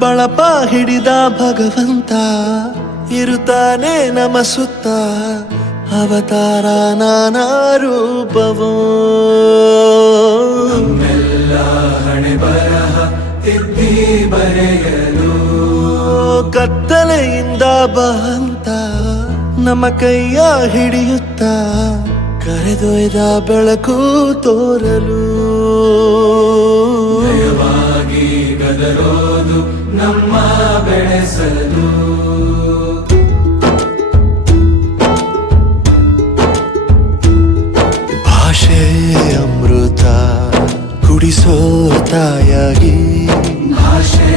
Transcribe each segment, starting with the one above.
ಬಳಪ ಹಿಡಿದ ಭಗವಂತ ಇರುತ್ತಾನೆ ನಮ ಸುತ್ತ, ಅವತಾರ ನಾನಾ ರೂಪವೋ. ನಮ್ಮೆಲ್ಲ ಹಣೆ ಬರಹ ತಿದ್ದಿ ಬರೆಯಲು ಕತ್ತಲೆಯಿಂದ ಬಂತ ನಮ್ಮ ಕೈಯ ಹಿಡಿಯುತ್ತ, ಕರೆದೊಯ್ದ ಬೆಳಕು ತೋರಲು. ಭಯವಾಗಿ ಗದರೋದು ನಮ್ಮ ಬೆಳೆಸಲು. ಭಾಷೆ ಅಮೃತ ಕುಡಿಸೋ ತಾಯಾಗಿ, ಭಾಷೆ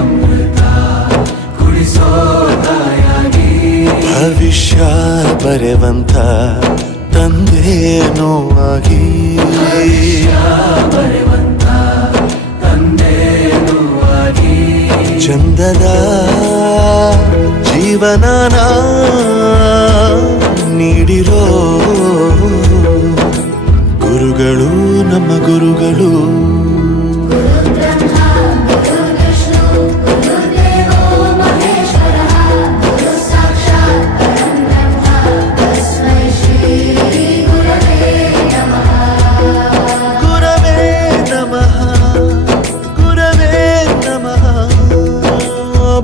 ಅಮೃತ ಕುಡಿಸೋ ತಾಯಾಗಿ. ಭವಿಷ್ಯ ಬರೆವಂತ ತಂದೇನೋ ಆಗಿ, ಬರೆವಂತ ತಂದೇನೂ ಆಗಿ. ಚಂದದ ಜೀವನನ ನೀಡಿರೋ ಗುರುಗಳು ನಮ್ಮ ಗುರುಗಳು.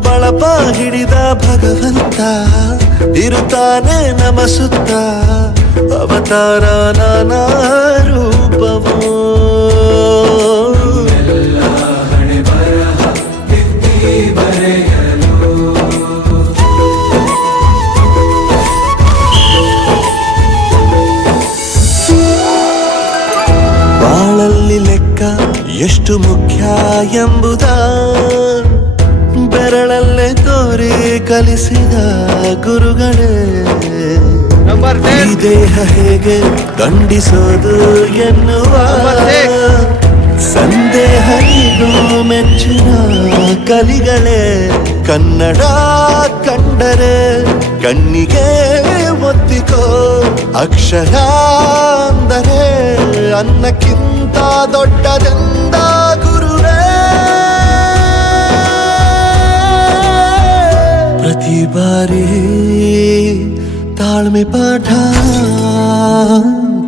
ಬಳಪ ಹಿಡಿದ ಭಗವಂತ ಇರುತ್ತಾನೆ ನಮ ಸುತ್ತ, ಅವತಾರ ನಾನಾ ರೂಪವೋ. ಎಲ್ಲ ಹಣೆ ಬರಹ ತಿದ್ದಿ ಬರೆಯಲು. ಬಾಳಲ್ಲಿ ಲೆಕ್ಕ ಎಷ್ಟು ಮುಖ್ಯ ಎಂಬುದ ಬೆರಳಲ್ಲೇ ತೋರಿ ಕಲಿಸಿದ ಗುರುಗಳೇ. ಈ ದೇಹ ಹೇಗೆ ದಂಡಿಸೋದು ಎನ್ನುವ ಸಂದೇಹ ಇದು ಮೆಚ್ಚಿನ ಕಲಿಗಳೇ. ಕನ್ನಡ ಕಂಡರೆ ಕಣ್ಣಿಗೆ ಒತ್ತಿಕೋ, ಅಕ್ಷರ ಅಂದರೆ ಅನ್ನಕ್ಕಿಂತ ದೊಡ್ಡದೆಂದ ಗುರುವೇ. ಪ್ರತಿ ಬಾರಿ ತಾಳ್ಮೆ ಪಾಠ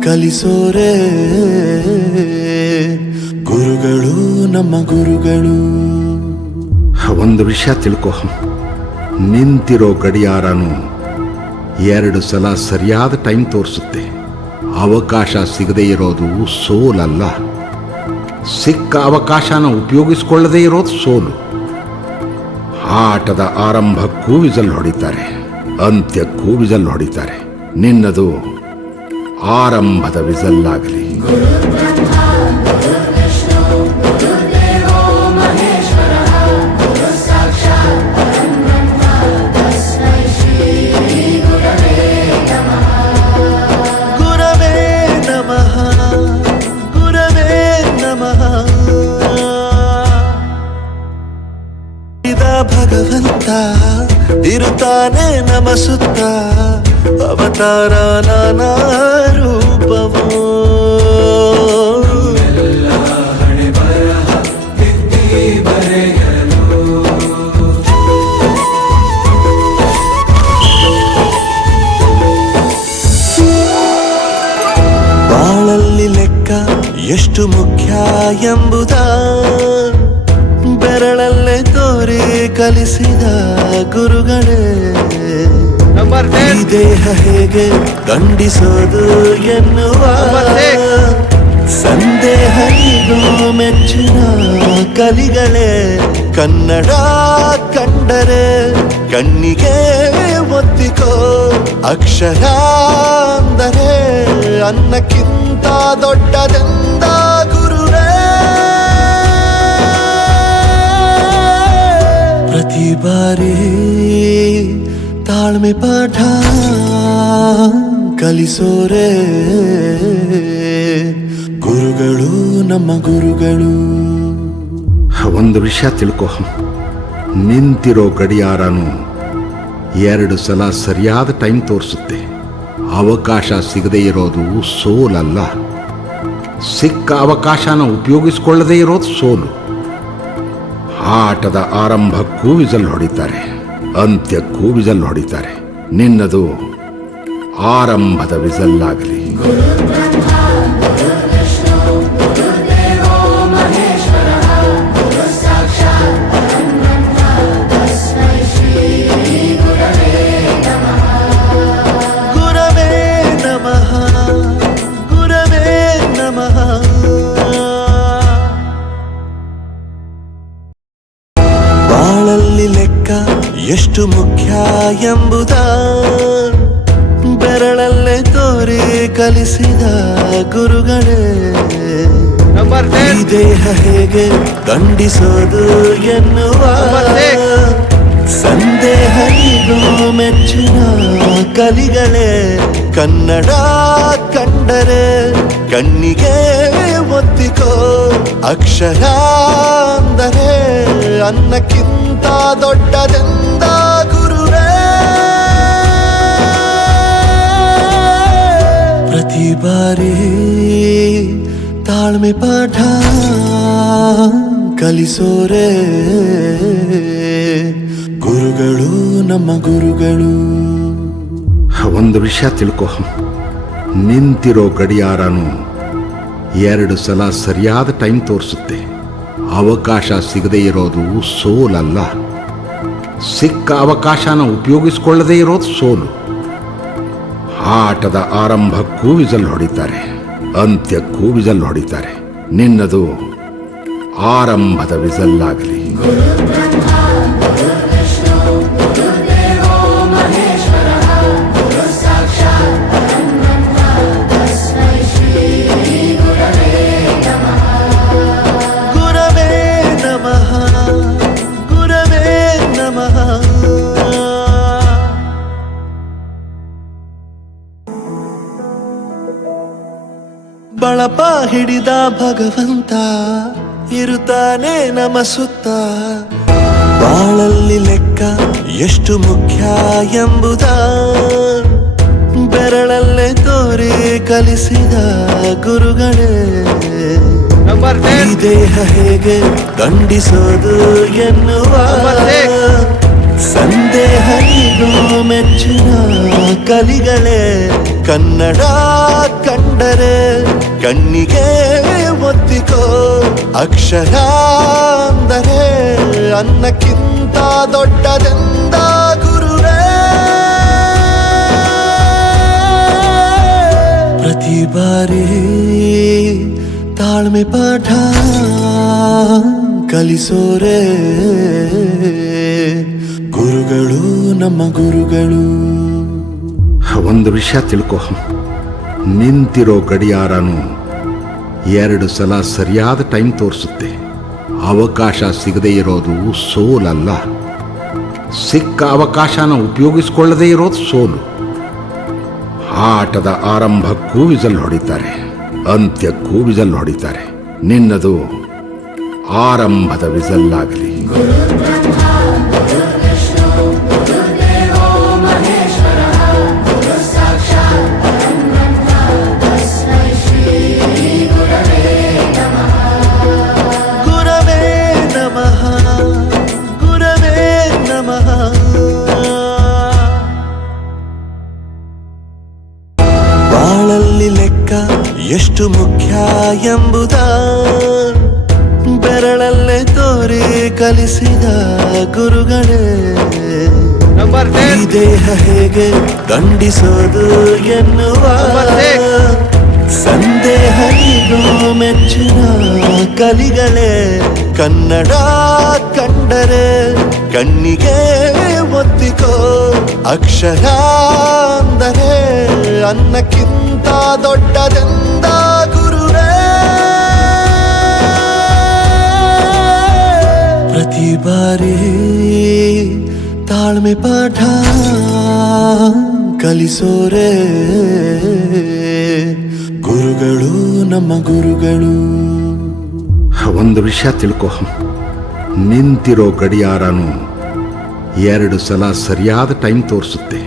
ಕಲಿಸೋರೆ ಗುರುಗಳು ನಮ್ಮ ಗುರುಗಳು. ಒಂದು ವಿಷಯ ತಿಳ್ಕೊ, ನಿಂತಿರೋ ಗಡಿಯಾರನು 2 ಸಲ ಸರಿಯಾದ ಟೈಮ್ ತೋರಿಸುತ್ತೆ. ಅವಕಾಶ ಸಿಗದೇ ಇರೋದು ಸೋಲಲ್ಲ, ಸಿಕ್ಕ ಅವಕಾಶನ ಉಪಯೋಗಿಸ್ಕೊಳ್ಳದೇ ಇರೋದು ಸೋಲು. ಆಟದ ಆರಂಭಕ್ಕೂ ವಿಸಲ್ ಹೊಡಿತಾರೆ, ಅಂತ್ಯಕ್ಕೂ ವಿಸಲ್ ಹೊಡಿತಾರೆ. ನಿನ್ನದು ಆರಂಭದ ವಿಸಲ್ಲಾಗಲಿ. ಭಗವಂತ ಇರುತ್ತಾನೆ ನಮ ಸುತ್ತ, ಅವತಾರ ನಾನಾ ರೂಪವೋ. ಎಲ್ಲ ಹಣೆ ಬರಹ ತಿದ್ದಿ ಬರೆಯಲು. ಬಾಳಲ್ಲಿ ಲೆಕ್ಕ ಎಷ್ಟು ಮುಖ್ಯ ಎಂಬುದ ಬೆರಳಲ್ಲೇ ತೋರಿ ಕಲಿಸಿದ ಗುರುಗಳೇ. ಈ ದೇಹ ಹೇಗೆ ದಂಡಿಸೋದು ಎನ್ನುವ ಸಂದೇಹ ಇದು ಮೆಚ್ಚಿನ ಕಲಿಗಳೇ. ಕನ್ನಡ ಕಂಡರೆ ಕಣ್ಣಿಗೆ ಒತ್ತಿಕೋ, ಅಕ್ಷರ ಅಂದರೆ ಅನ್ನಕ್ಕಿಂತ ದೊಡ್ಡದೆಂದ ಗುರುವೇ. ಪ್ರತಿ ಬಾರಿ ತಾಳ್ಮೆ ಪಾಠ ಕಲಿಸೋರೆ ಗುರುಗಳು ನಮ್ಮ ಗುರುಗಳು. ಒಂದು ವಿಷಯ ತಿಳ್ಕೊ, ನಿಂತಿರೋ ಗಡಿಯಾರನು 2 ಸಲ ಸರಿಯಾದ ಟೈಮ್ ತೋರಿಸುತ್ತೆ. ಅವಕಾಶ ಸಿಗದೇ ಇರೋದು ಸೋಲಲ್ಲ, ಸಿಕ್ಕ ಅವಕಾಶನ ಉಪಯೋಗಿಸ್ಕೊಳ್ಳದೇ ಇರೋದು ಸೋಲು. ಆಟದ ಆರಂಭಕ್ಕೂ ವಿಸಲ್ ಹೊಡಿತಾರೆ, ಅಂತ್ಯಕ್ಕೂ ವಿಸಲ್ ಹೊಡಿತಾರೆ. ನಿನ್ನದು ಆರಂಭದ ವಿಸಲ್ ಆಗಲಿ. ಗುರವೇ ನಮಃ ಗುರವೇ ನಮಃ. ಬಾಳಲ್ಲಿ ಲೆಕ್ಕ ಎಷ್ಟು ಮುಖ್ಯ ಎಂಬುದ ಬೆರಳಲ್ಲೇ ತೋರಿ ಕಲಿಸಿದ ಗುರುಗಳೇ. ಈ ದೇಹ ಹೇಗೆ ದಂಡಿಸೋದು ಎನ್ನುವ ಸಂದೇಹ ಇದು ಮೆಚ್ಚಿನ ಕಲಿಗಳೇ. ಕನ್ನಡ ಕಂಡರೆ ಕಣ್ಣಿಗೆ ಒತ್ತಿಕೋ, ಅಕ್ಷರ ಅಂದರೆ ಅನ್ನಕ್ಕಿಂತ ದೊಡ್ಡದೆಂದ ಗುರುವೇ. ಪ್ರತಿ ಬಾರಿ ತಾಳ್ಮೆ ಪಾಠ ಕಲಿಸೋರೆ ಗುರುಗಳು, ನಮ್ಮ ಗುರುಗಳು. ಒಂದು ವಿಷಯ ತಿಳ್ಕೊ, ನಿಂತಿರೋ ಗಡಿಯಾರನು 2 ಸಲ ಸರಿಯಾದ ಟೈಮ್ ತೋರಿಸುತ್ತೆ. ಅವಕಾಶ ಸಿಗದೇ ಇರೋದು ಸೋಲಲ್ಲ, ಸಿಕ್ಕ ಅವಕಾಶನ ಉಪಯೋಗಿಸ್ಕೊಳ್ಳದೇ ಇರೋದು ಸೋಲು. ಆಟದ ಆರಂಭಕ್ಕೂ ವಿಸಲ್ ಹೊಡಿತಾರೆ, ಅಂತ್ಯಕ್ಕೂ ವಿಸಲ್ ಹೊಡಿತಾರೆ. ನಿನ್ನದು ಆರಂಭದ ವಿಸಲ್ ಆಗಲಿ. ಗುರವೇ ನಮಃ ಗುರವೇ ನಮಃ. ಬಳಪ ಹಿಡಿದ ಭಗವಂತ ಇರುತ್ತಾನೆ ನಮ ಸುತ್ತ. ಬಾಳಲ್ಲಿ ಲೆಕ್ಕ ಎಷ್ಟು ಮುಖ್ಯ ಎಂಬುದ ಬೆರಳಲ್ಲೇ ತೋರಿ ಕಲಿಸಿದ ಗುರುಗಳೇ. ಈ ದೇಹ ಹೇಗೆ ದಂಡಿಸೋದು ಎನ್ನುವ ಸಂದೇಹ ಇದು ಮೆಚ್ಚಿನ ಕಲಿಗಳೇ. ಕನ್ನಡ ಕಂಡರೆ ಕಣ್ಣಿಗೆ ಒತ್ತಿಕೋ, ಅಕ್ಷರ ಅಂದರೆ ಅನ್ನಕ್ಕಿಂತ ದೊಡ್ಡದೆಂದ ಗುರುವೇ. ಪ್ರತಿ ಬಾರಿ ತಾಳ್ಮೆ ಪಾಠ ಕಲಿಸೋರೆ ಗುರುಗಳು, ನಮ್ಮ ಗುರುಗಳು. ಒಂದು ವಿಷಯ ತಿಳ್ಕೊ, ನಿಂತಿರೋ ಗಡಿಯಾರನು 2 ಸಲ ಸರಿಯಾದ ಟೈಮ್ ತೋರಿಸುತ್ತೆ. ಅವಕಾಶ ಸಿಗದೇ ಇರೋದು ಸೋಲಲ್ಲ, ಸಿಕ್ಕ ಅವಕಾಶನ ಉಪಯೋಗಿಸ್ಕೊಳ್ಳದೇ ಇರೋದು ಸೋಲು. ಆಟದ ಆರಂಭಕ್ಕೂ ವಿಸಲ್ ಹೊಡಿತಾರೆ, ಅಂತ್ಯಕ್ಕೂ ವಿಸಲ್ ಹೊಡಿತಾರೆ. ನಿನ್ನದು ಆರಂಭದ ವಿಸಲ್ ಆಗಲಿ. ಗುರವೇ ನಮಃ ಗುರವೇ ನಮಃ. ಬಾಳಲ್ಲಿ ಲೆಕ್ಕ ಎಷ್ಟು ಮುಖ್ಯ ಎಂಬುದ ಬೆರಳಲ್ಲೇ ತೋರಿ ಕಲಿಸಿದ ಗುರುಗಳೇ. ಈ ದೇಹ ಹೇಗೆ ದಂಡಿಸೋದು ಎನ್ನುವ ಸಂದೇಹ ಇದು ಮೆಚ್ಚಿನ ಕಲಿಗಳೇ. ಕನ್ನಡ ಕಂಡರೆ ಕಣ್ಣಿಗೆ ಒತ್ತಿಕೋ, ಅಕ್ಷರ ಅಂದರೆ ಅನ್ನಕ್ಕಿಂತ ದೊಡ್ಡದೆಂದ ಗುರುವೇ. ಪ್ರತಿ ಬಾರಿ ತಾಳ್ಮೆ ಪಾಠ ಕಲಿಸೋರೆ ಗುರುಗಳು, ನಮ್ಮ ಗುರುಗಳು. ಒಂದು ವಿಷಯ ತಿಳ್ಕೊ, ನಿಂತಿರೋ ಗಡಿಯಾರನು 2 ಸಲ ಸರಿಯಾದ ಟೈಮ್ ತೋರಿಸುತ್ತೆ.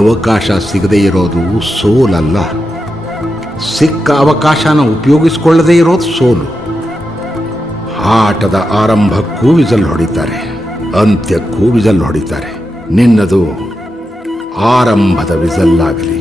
ಅವಕಾಶ ಸಿಗದೇ ಇರೋದು ಸೋಲಲ್ಲ, ಸಿಕ್ಕ ಅವಕಾಶನ ಉಪಯೋಗಿಸ್ಕೊಳ್ಳದೇ ಇರೋದು ಸೋಲು. ಆಟದ ಆರಂಭಕ್ಕೂ ವಿಸಲ್ ಹೊಡಿತಾರೆ, ಅಂತ್ಯಕ್ಕೂ ವಿಸಲ್ ಹೊಡಿತಾರೆ. ನಿನ್ನದು ಆರಂಭದ ವಿಸಲ್ ಆಗಲಿ.